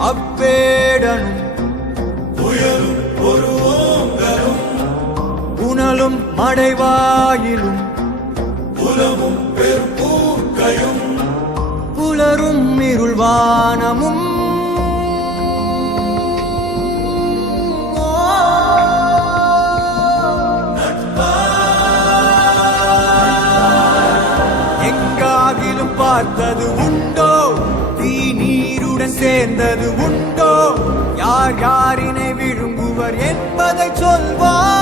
அவ்வேடனும் புயலும் ஒரு ஓங்கலும் புனலும் மடைவாயிலும் புலமும் பெரும்பூக்கையும் புலரும் இருள்வானமும் எங்காகிலும் பார்த்தது உண்டோ தீ நீருடன் சேர்ந்தது உண்டோ யார் யாரினை விழுங்குவர் என்பதை சொல்வார்